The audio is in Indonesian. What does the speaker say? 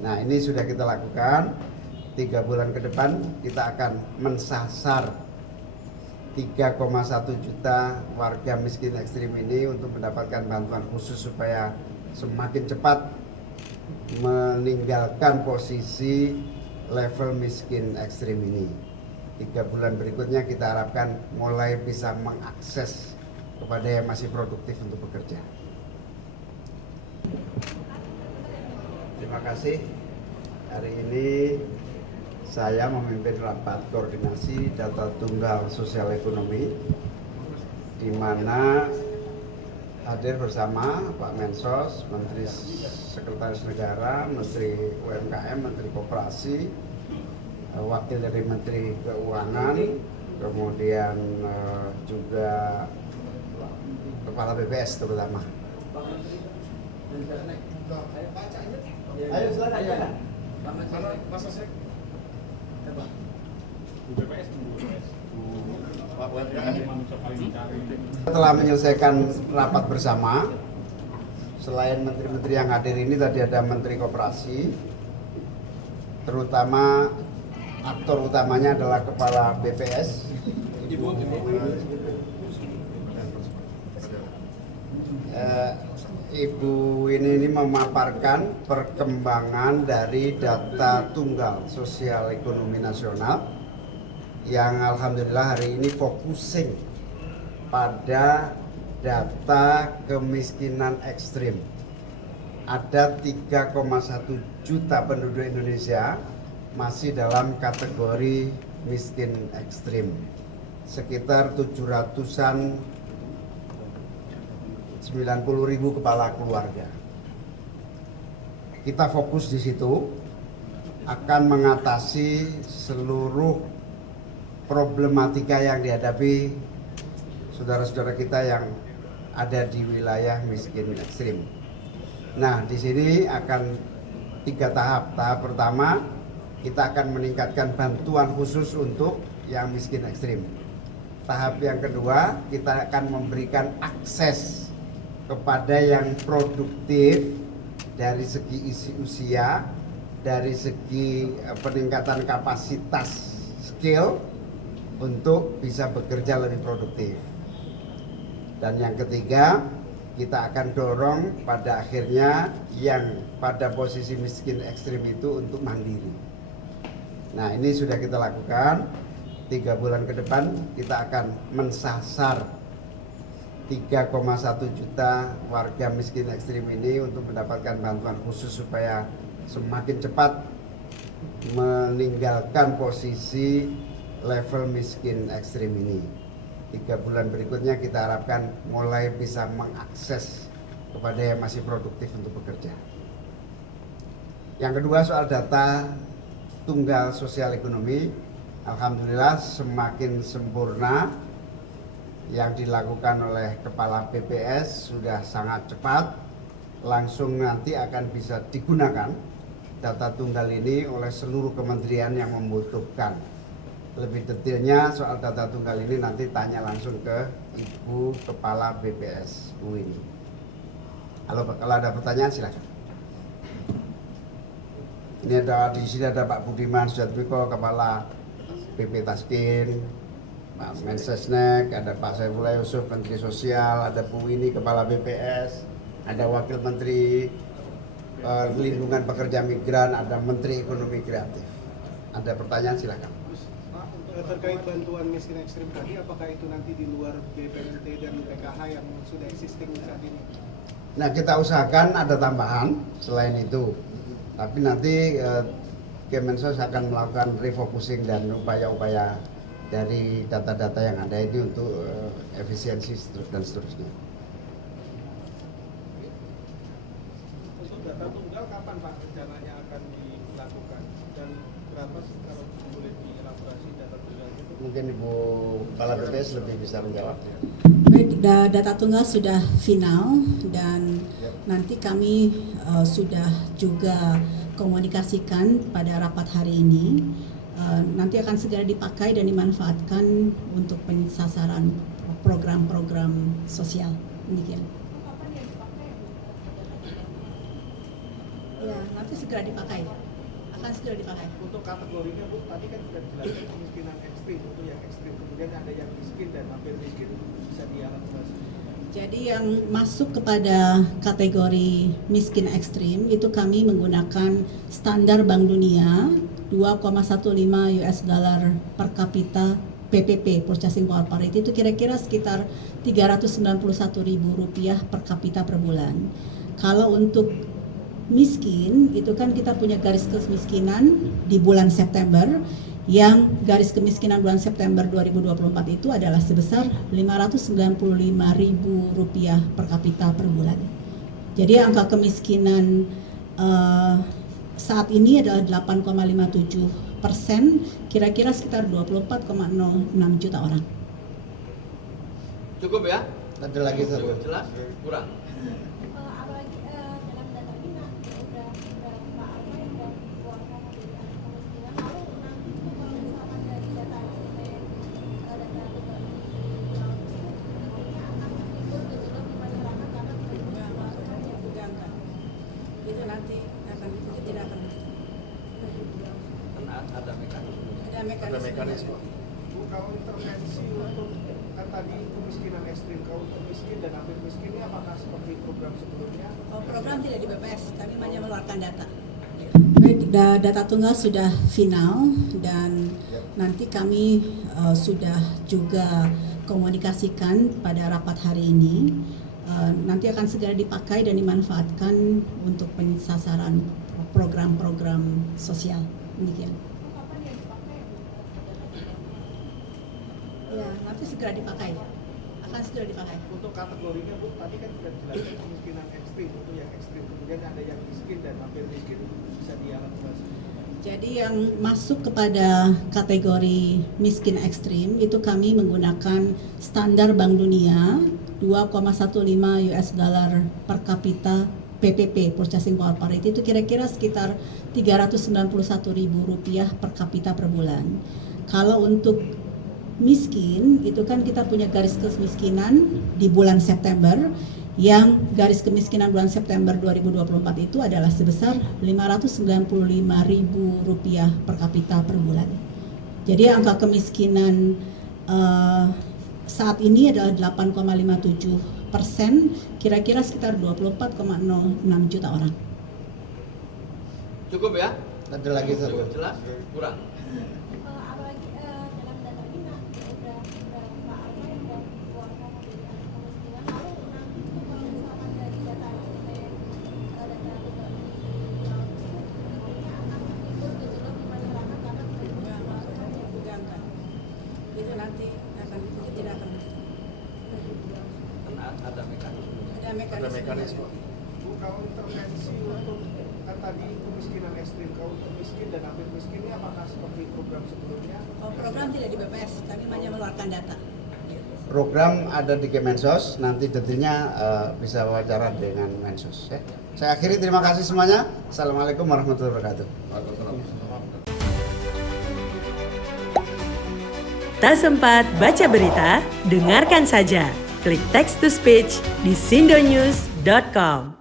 Nah, ini sudah kita lakukan. 3 bulan ke depan kita akan mensasar 3,1 juta warga miskin ekstrim ini untuk mendapatkan bantuan khusus supaya semakin cepat meninggalkan posisi level miskin ekstrim ini. 3 bulan berikutnya kita harapkan mulai bisa mengakses kepada yang masih produktif untuk bekerja. Terima kasih. Hari ini saya memimpin rapat koordinasi data tunggal sosial ekonomi, di mana hadir bersama Pak Mensos, Menteri Sekretaris Negara, Menteri UMKM, Menteri Koperasi, Wakil dari Menteri Keuangan, kemudian juga Kepala BPS terutama. Ayo silakan. Mas Asep. Setelah menyelesaikan rapat bersama, selain menteri-menteri yang hadir ini tadi ada Menteri Koperasi, terutama aktor utamanya adalah Kepala BPS, Ibu ini memaparkan perkembangan dari data tunggal sosial ekonomi nasional yang alhamdulillah hari ini focusing pada data kemiskinan ekstrim. Ada 3,1 juta penduduk Indonesia masih dalam kategori miskin ekstrim. Sekitar 700-an 90.000 kepala keluarga. Kita fokus di situ akan mengatasi seluruh problematika yang dihadapi saudara-saudara kita yang ada di wilayah miskin ekstrim. Nah, di sini akan 3 tahap. Tahap pertama, kita akan meningkatkan bantuan khusus untuk yang miskin ekstrim. Tahap yang kedua, kita akan memberikan akses kepada yang produktif dari segi isi usia, dari segi peningkatan kapasitas skill untuk bisa bekerja lebih produktif. Dan yang ketiga, kita akan dorong pada akhirnya yang pada posisi miskin ekstrim itu untuk mandiri. Nah, ini sudah kita lakukan. 3 bulan ke depan kita akan mensasar 3,1 juta warga miskin ekstrim ini untuk mendapatkan bantuan khusus supaya semakin cepat meninggalkan posisi level miskin ekstrim ini. 3 bulan berikutnya kita harapkan mulai bisa mengakses kepada yang masih produktif untuk bekerja. Yang kedua, soal data tunggal sosial ekonomi, alhamdulillah semakin sempurna. Yang dilakukan oleh Kepala BPS sudah sangat cepat, langsung nanti akan bisa digunakan data tunggal ini oleh seluruh kementerian yang membutuhkan. Lebih detailnya soal data tunggal ini nanti tanya langsung ke Ibu Kepala BPS UIN. Kalau ada pertanyaan silakan. Ini di sini ada Pak Budiman Sujatmiko, Kepala BP Taskin, Pak Mensesnek, ada Pak Saifullah Yusuf, Menteri Sosial, ada Bu Wini, Kepala BPS, ada Wakil Menteri Perlindungan Pekerja Migran, ada Menteri Ekonomi Kreatif. Ada pertanyaan silakan. Pak, terkait bantuan miskin ekstrim tadi, apakah itu nanti di luar BPNT dan PKH yang sudah existing saat ini? Nah, kita usahakan ada tambahan selain itu. Tapi nanti Kemensos akan melakukan refocusing dan upaya-upaya dari data-data yang ada ini untuk efisiensi dan seterusnya. Untuk data tunggal kapan Pak rencananya akan dilakukan dan berapa kalau boleh dielaborasi data tunggal itu? Mungkin Ibu Kepala BPS lebih bisa menjawab. Baik, data tunggal sudah final dan nanti kami sudah juga komunikasikan pada rapat hari ini. Nanti akan segera dipakai dan dimanfaatkan untuk pensasaran program-program sosial. Demikian. Ya, nanti segera dipakai. Akan segera dipakai. Untuk kategorinya Bu, tadi kan sudah dijelaskan kemiskinan ekstrim, itu yang ekstrim. Kemudian ada yang miskin dan hampir miskin, bisa dielaborasi. Jadi yang masuk kepada kategori miskin ekstrim itu kami menggunakan standar Bank Dunia 2,15 US dollar per kapita PPP, Purchasing Power Parity, itu kira-kira sekitar Rp391.000 per kapita per bulan. Kalau untuk miskin itu kan kita punya garis kemiskinan di bulan September, yang garis kemiskinan bulan September 2024 itu adalah sebesar Rp595.000 per kapita per bulan. Jadi angka kemiskinan saat ini adalah 8,57%, kira-kira sekitar 24,06 juta orang. Cukup ya? Ada lagi satu. Cukup jelas? Kurang? Apalagi dalam data ini udah berapa apa yang udah dikeluarkan dari kemiskinan, lalu nanti kalau misalkan dari data ini data nantinya akan timbul gejolak di masyarakat karena Enggak. Itu nanti tidak akan. Ada mekanisme. Ada mekanisme. Bu, kalau intervensi untuk kan tadi kemiskinan ekstrim, kalau untuk miskin dan hampir miskin ini apakah seperti program sebelumnya? Oh, program tidak di BPS, kami hanya mengeluarkan data. Baik, data tunggal sudah final dan nanti kami sudah juga komunikasikan pada rapat hari ini. Nanti akan segera dipakai dan dimanfaatkan untuk pensasaran program-program sosial. Demikian. Ya, nanti segera dipakai. Akan segera dipakai. Untuk kategorinya Bu, tadi kan sudah dijelaskan kemiskinan ekstrim, itu yang ekstrim. Kemudian ada yang miskin dan hampir miskin, bisa dielaborasi. Jadi yang masuk kepada kategori miskin ekstrim itu kami menggunakan standar Bank Dunia 2,15 US dollar per kapita PPP, Purchasing Power Parity, itu kira-kira sekitar Rp391.000 per kapita per bulan. Kalau untuk miskin itu kan kita punya garis kemiskinan di bulan September, yang garis kemiskinan bulan September 2024 itu adalah sebesar Rp595.000 per kapita per bulan. Jadi angka kemiskinan saat ini adalah 8,57%, kira-kira sekitar 24,06 juta orang. Cukup ya? Ada lagi satu. Cukup jelas? Kurang? apalagi dalam data ini udah berapa apa yang udah dikeluarkan dari kemiskinan, lalu nanti kalau misalkan dari data ini data nantinya akan timbul gejolak di masyarakat karena Enggak. Itu nanti tidak akan. Ada mekanisme. Ada mekanisme. Bu, kalau intervensi untuk kan tadi kemiskinan ekstrim, kalau untuk miskin dan hampir miskin ini apakah seperti program sebelumnya? Oh, program tidak di BPS, kami hanya mengeluarkan data. Program ada di Kemensos, nanti detailnya bisa wawancara dengan Mensos. Ya. Saya akhiri, terima kasih semuanya. Assalamualaikum warahmatullahi wabarakatuh. Tak sempat baca berita? Dengarkan saja. Klik text to speech di sindonews.com.